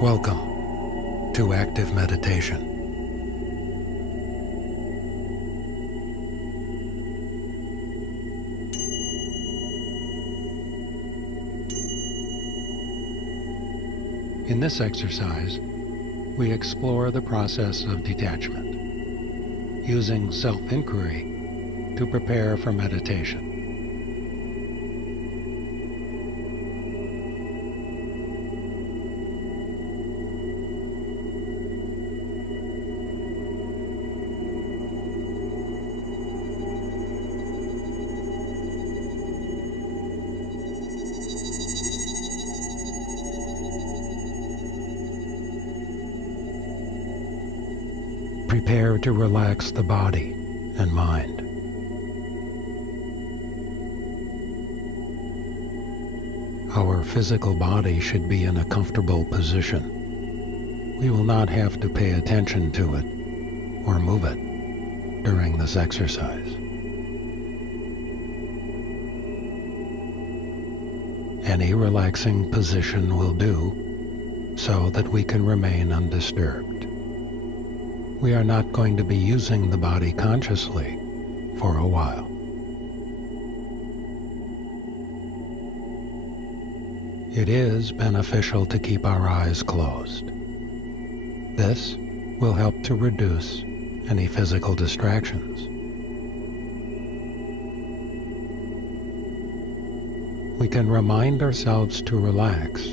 Welcome to active meditation. In this exercise, we explore the process of detachment, using self-inquiry to prepare for meditation. Prepare to relax the body and mind. Our physical body should be in a comfortable position. We will not have to pay attention to it or move it during this exercise. Any relaxing position will do so that we can remain undisturbed. We are not going to be using the body consciously for a while. It is beneficial to keep our eyes closed. This will help to reduce any physical distractions. We can remind ourselves to relax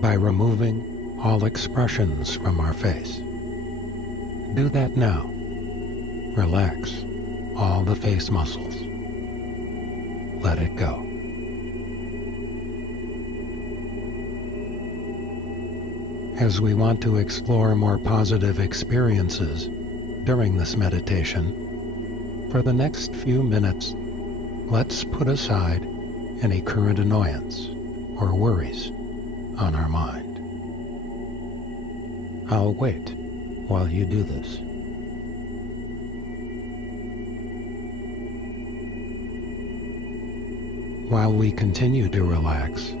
by removing all expressions from our face. Do that now. Relax all the face muscles. Let it go. As we want to explore more positive experiences during this meditation, for the next few minutes, let's put aside any current annoyance or worries on our mind. I'll wait while you do this. While we continue to relax,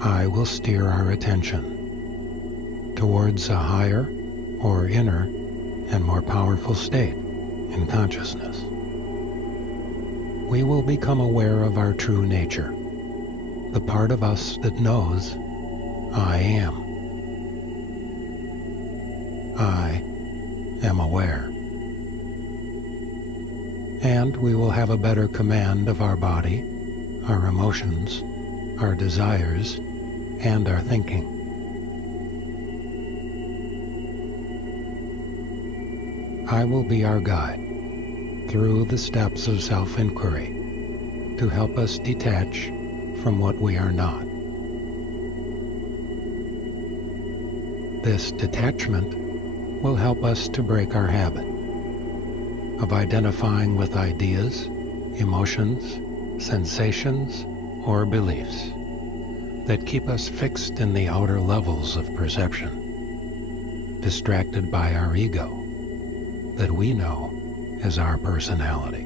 I will steer our attention towards a higher or inner and more powerful state in consciousness. We will become aware of our true nature, the part of us that knows I am. I am aware. And we will have a better command of our body, our emotions, our desires, and our thinking. I will be our guide through the steps of self-inquiry to help us detach from what we are not. This detachment will help us to break our habit of identifying with ideas, emotions, sensations, or beliefs that keep us fixed in the outer levels of perception, distracted by our ego that we know as our personality.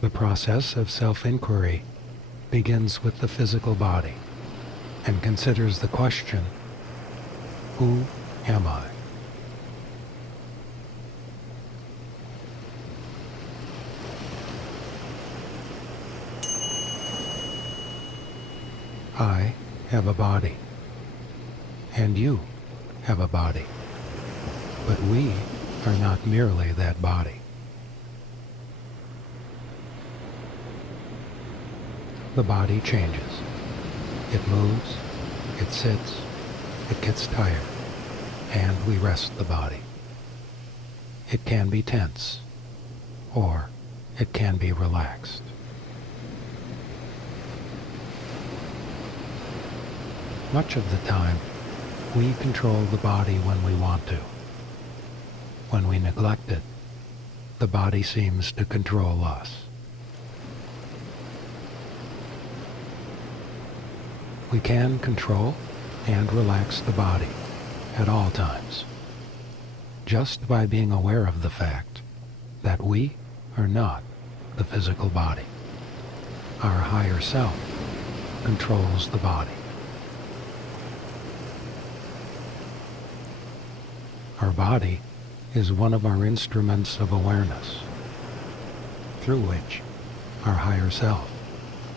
The process of self-inquiry begins with the physical body and considers the question, who am I? I have a body, and you have a body, but we are not merely that body. The body changes. It moves, it sits, it gets tired, and we rest the body. It can be tense, or it can be relaxed. Much of the time, we control the body when we want to. When we neglect it, the body seems to control us. We can control and relax the body at all times, just by being aware of the fact that we are not the physical body. Our higher self controls the body. Our body is one of our instruments of awareness, through which our higher self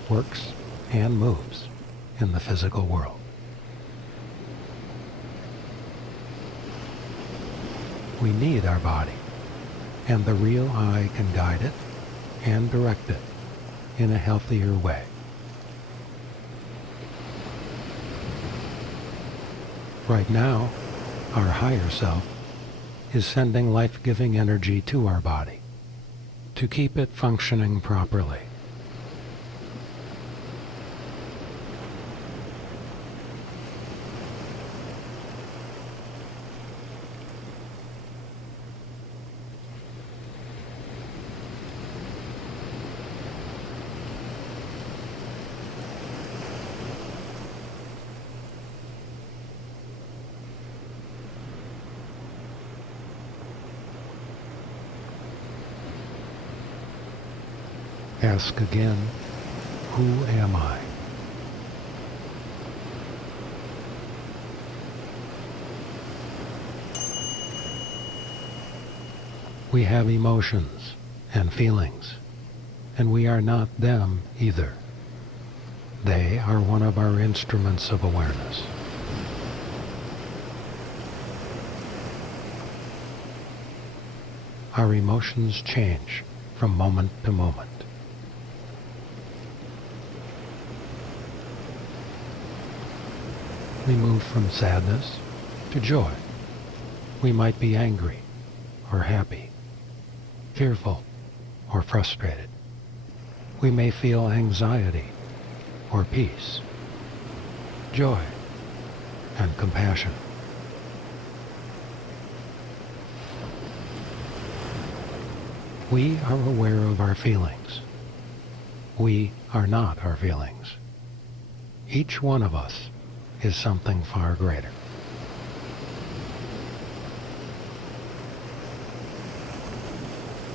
works and moves in the physical world. We need our body, and the real I can guide it and direct it in a healthier way. Right now, our higher self is sending life-giving energy to our body to keep it functioning properly. Ask again, who am I? We have emotions and feelings, and we are not them either. They are one of our instruments of awareness. Our emotions change from moment to moment. We move from sadness to joy. We might be angry or happy, fearful or frustrated. We may feel anxiety or peace, joy and compassion. We are aware of our feelings. We are not our feelings. Each one of us is something far greater.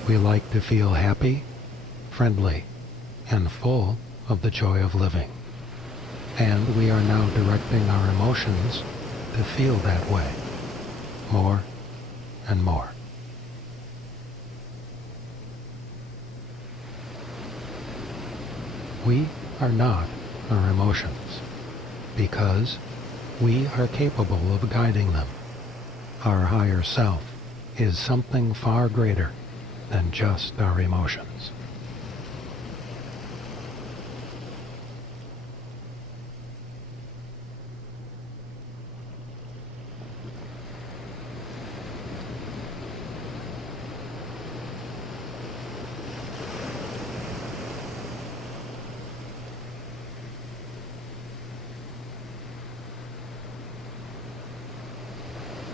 We like to feel happy, friendly, and full of the joy of living. And we are now directing our emotions to feel that way, more and more. We are not our emotions, because we are capable of guiding them. Our higher self is something far greater than just our emotions.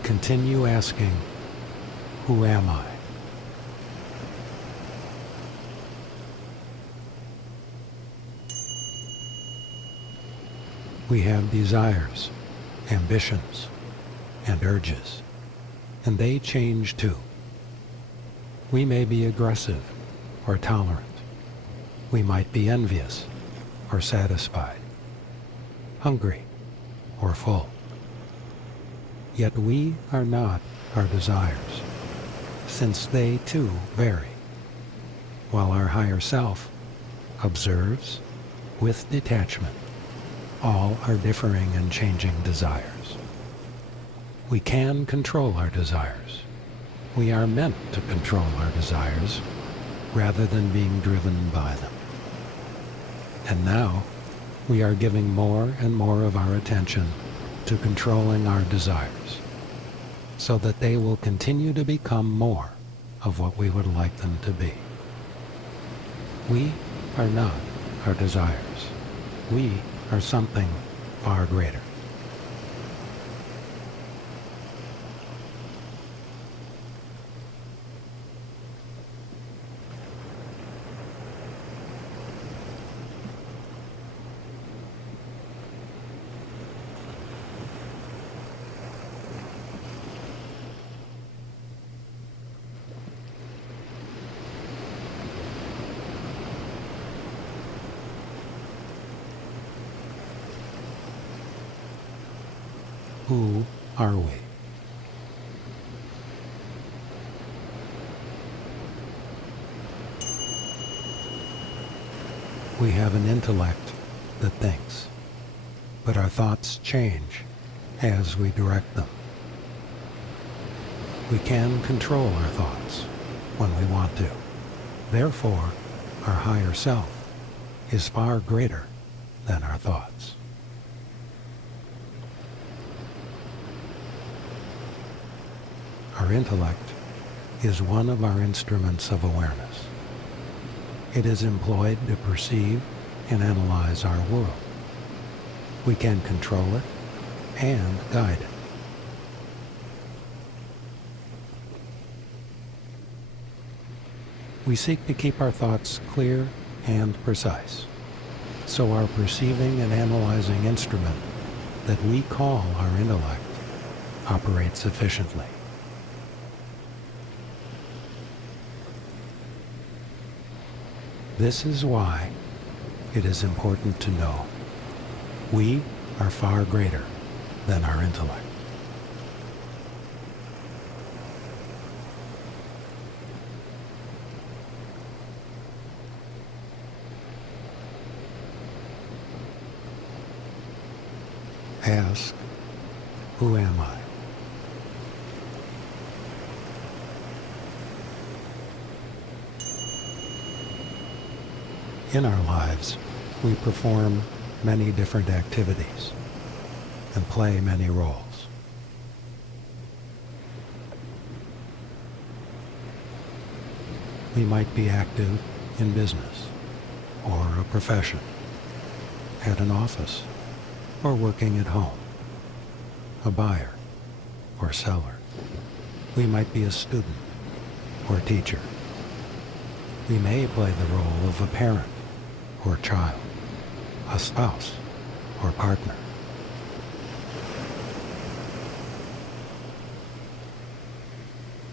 Continue asking, who am I? We have desires, ambitions, and urges, and they change too. We may be aggressive or tolerant. We might be envious or satisfied, hungry or full. Yet we are not our desires, since they too vary, while our higher self observes with detachment all our differing and changing desires. We can control our desires. We are meant to control our desires rather than being driven by them. And now we are giving more and more of our attention to controlling our desires, so that they will continue to become more of what we would like them to be. We are not our desires. We are something far greater. Who are we? We have an intellect that thinks, but our thoughts change as we direct them. We can control our thoughts when we want to. Therefore, our higher self is far greater than our thoughts. Our intellect is one of our instruments of awareness. It is employed to perceive and analyze our world. We can control it and guide it. We seek to keep our thoughts clear and precise, so our perceiving and analyzing instrument that we call our intellect operates efficiently. This is why it is important to know we are far greater than our intellect. Ask, who am I? In our lives, we perform many different activities and play many roles. We might be active in business or a profession, at an office or working at home, a buyer or seller. We might be a student or teacher. We may play the role of a parent or child, a spouse or partner.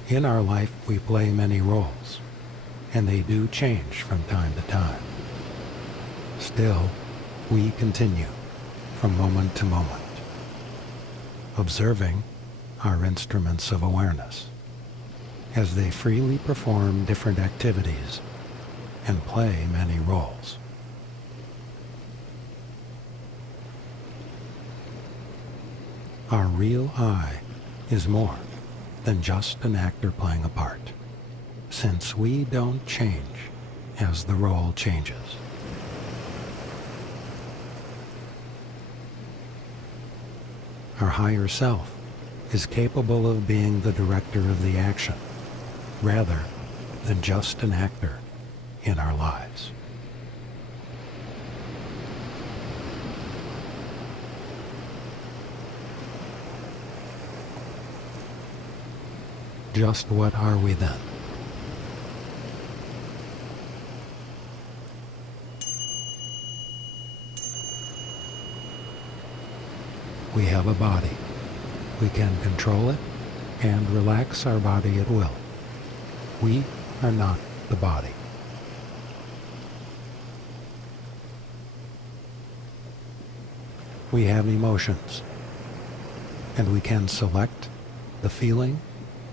In our life, we play many roles, and they do change from time to time. Still, we continue from moment to moment, observing our instruments of awareness as they freely perform different activities and play many roles. Our real I is more than just an actor playing a part, since we don't change as the role changes. Our higher self is capable of being the director of the action, rather than just an actor in our lives. Just what are we then? We have a body. We can control it and relax our body at will. We are not the body. We have emotions, and we can select the feeling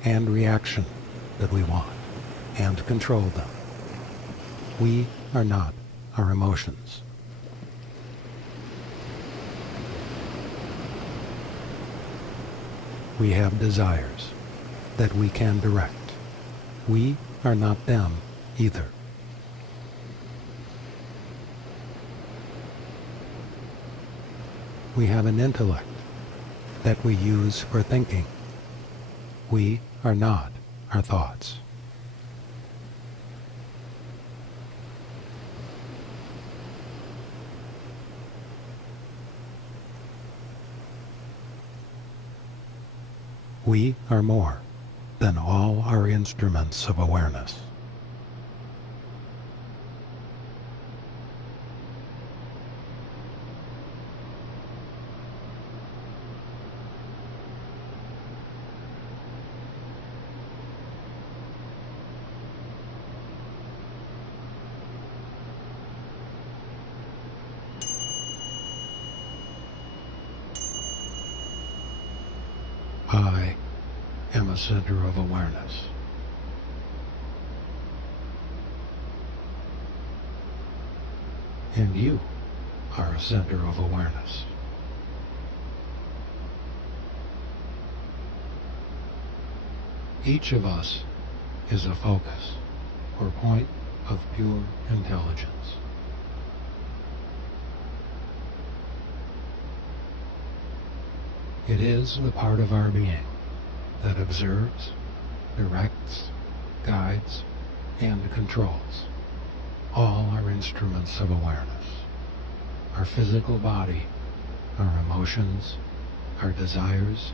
and reaction that we want and control them. We are not our emotions. We have desires that we can direct. We are not them either. We have an intellect that we use for thinking. We are not our thoughts. We are more than all our instruments of awareness. I am a center of awareness. And you are a center of awareness. Each of us is a focus or point of pure intelligence. It is the part of our being that observes, directs, guides, and controls all our instruments of awareness, our physical body, our emotions, our desires,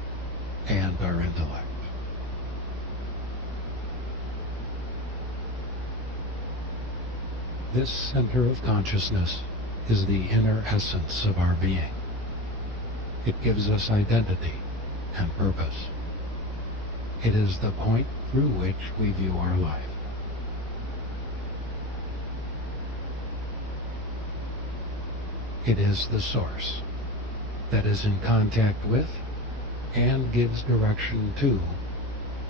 and our intellect. This center of consciousness is the inner essence of our being. It gives us identity and purpose. It is the point through which we view our life. It is the source that is in contact with and gives direction to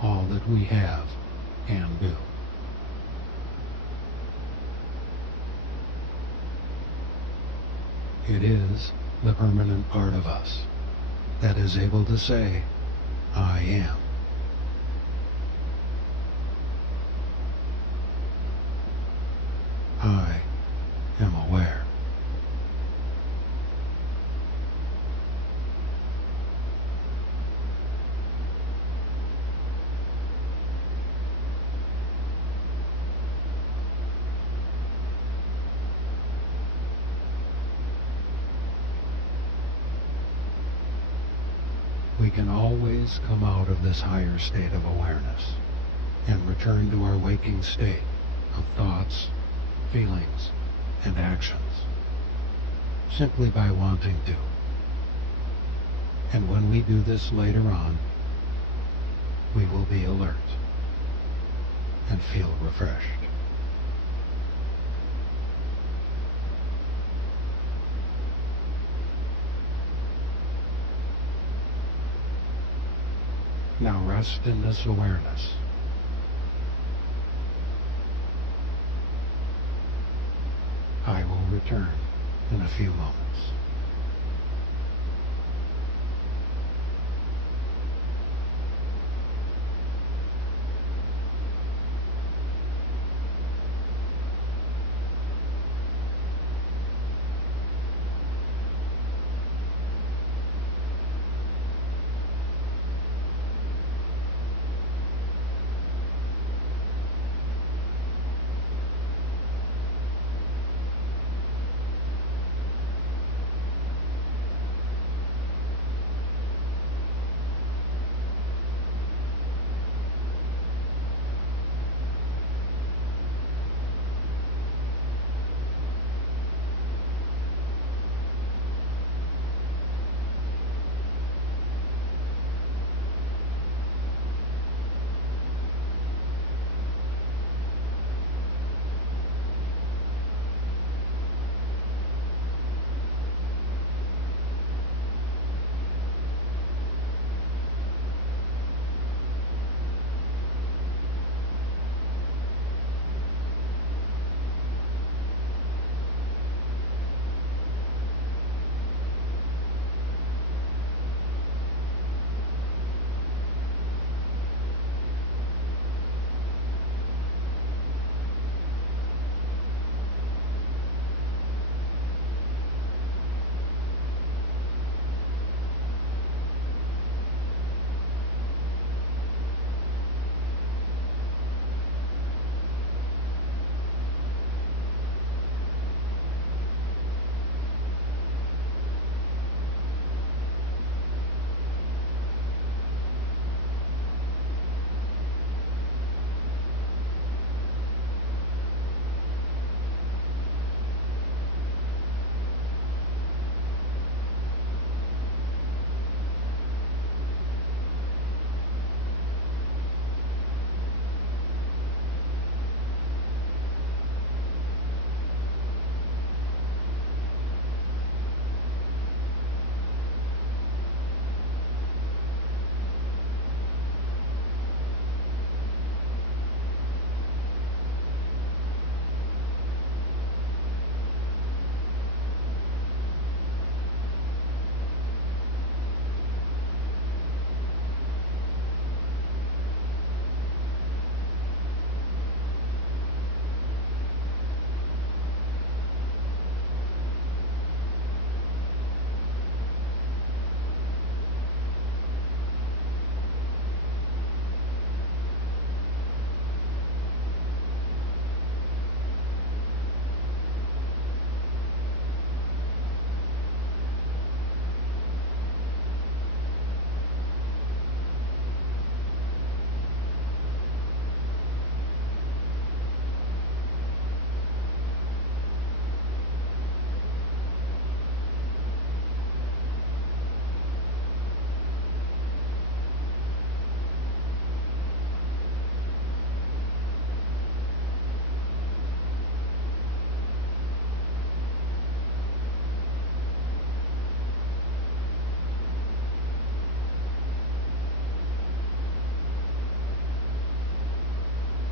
all that we have and do. It is the permanent part of us that is able to say, I am. I am aware. We can always come out of this higher state of awareness and return to our waking state of thoughts, feelings, and actions simply by wanting to. And when we do this later on, we will be alert and feel refreshed. Now rest in this awareness. I will return in a few moments.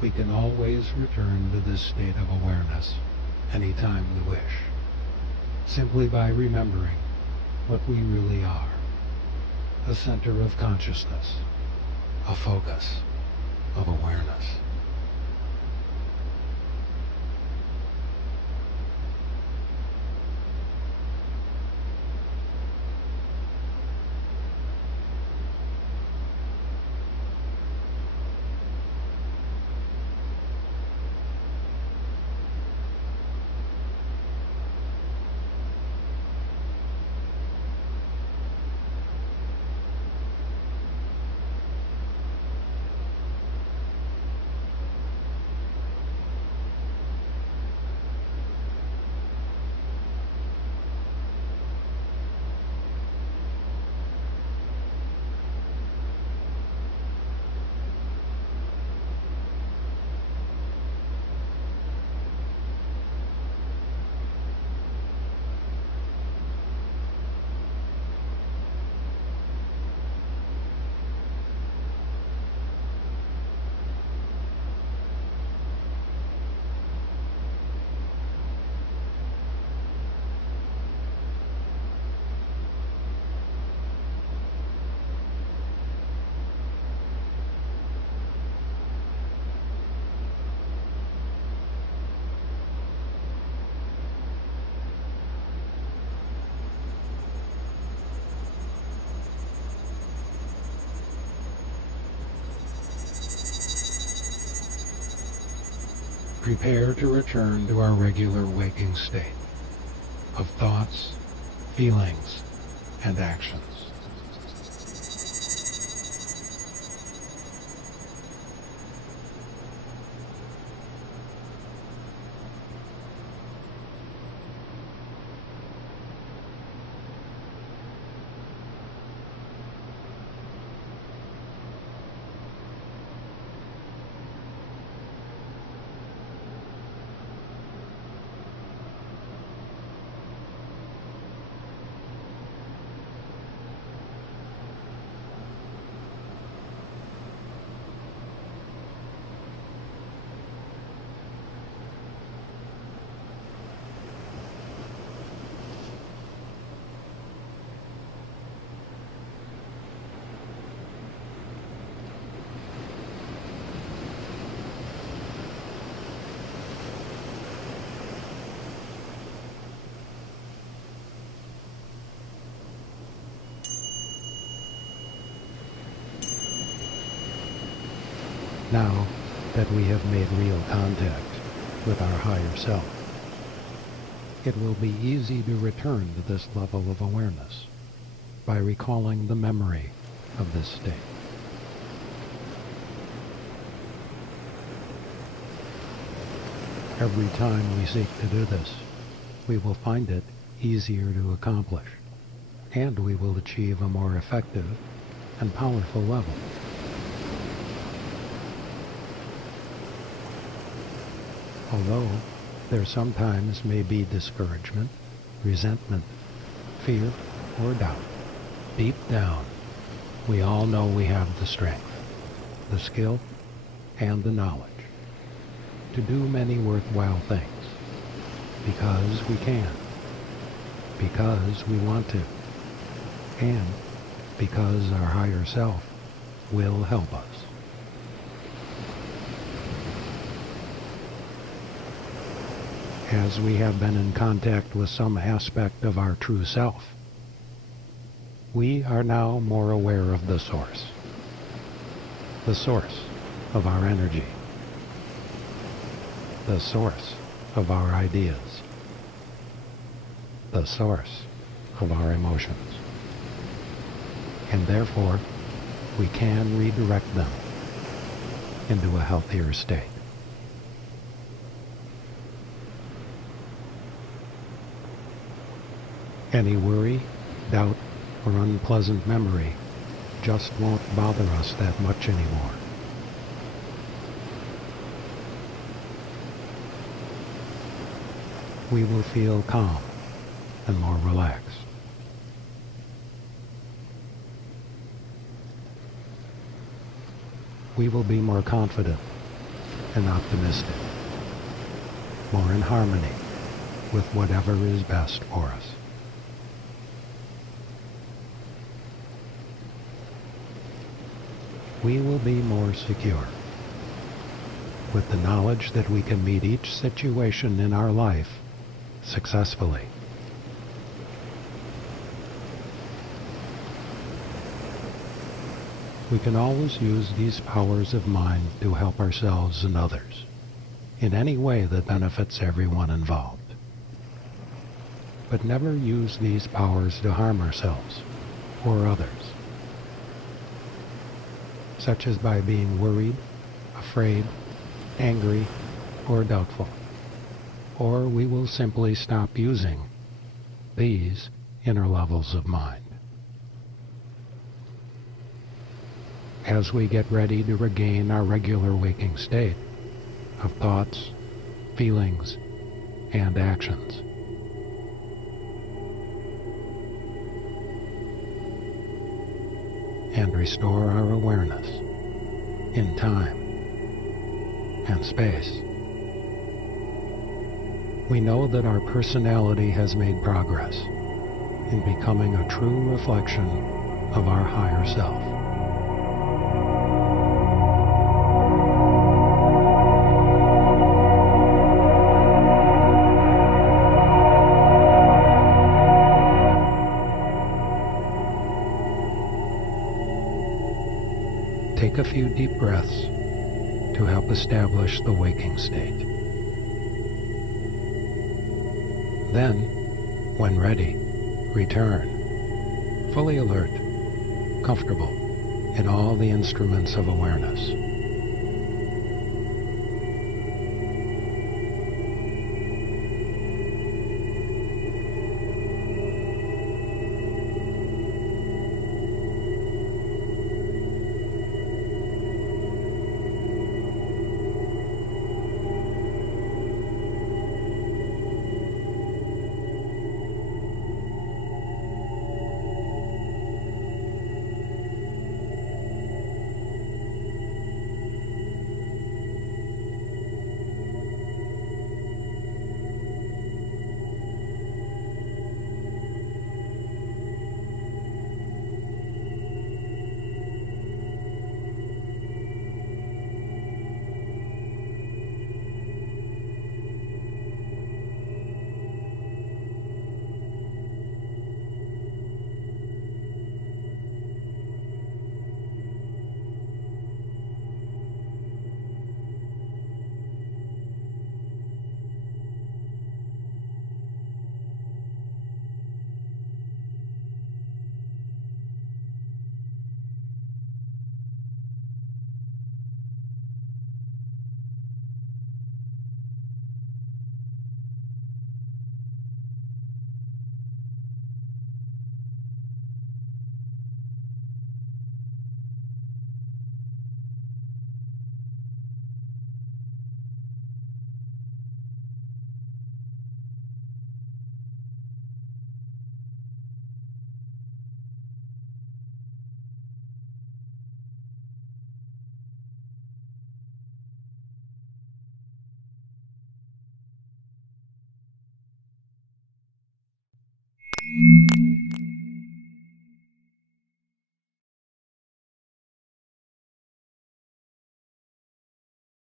We can always return to this state of awareness anytime we wish, simply by remembering what we really are: a center of consciousness, a focus of awareness. Prepare to return to our regular waking state of thoughts, feelings, and actions. Now that we have made real contact with our higher self, it will be easy to return to this level of awareness by recalling the memory of this state. Every time we seek to do this, we will find it easier to accomplish, and we will achieve a more effective and powerful level. Although there sometimes may be discouragement, resentment, fear, or doubt, deep down, we all know we have the strength, the skill, and the knowledge to do many worthwhile things, because we can, because we want to, and because our higher self will help us. As we have been in contact with some aspect of our true self, we are now more aware of the source of our energy, the source of our ideas, the source of our emotions, and therefore we can redirect them into a healthier state. Any worry, doubt, or unpleasant memory just won't bother us that much anymore. We will feel calm and more relaxed. We will be more confident and optimistic, more in harmony with whatever is best for us. We will be more secure with the knowledge that we can meet each situation in our life successfully. We can always use these powers of mind to help ourselves and others in any way that benefits everyone involved. But never use these powers to harm ourselves or others, such as by being worried, afraid, angry, or doubtful. Or we will simply stop using these inner levels of mind. As we get ready to regain our regular waking state of thoughts, feelings, and actions, and restore our awareness in time and space, we know that our personality has made progress in becoming a true reflection of our higher self. Take a few deep breaths to help establish the waking state. Then, when ready, return, fully alert, comfortable in all the instruments of awareness.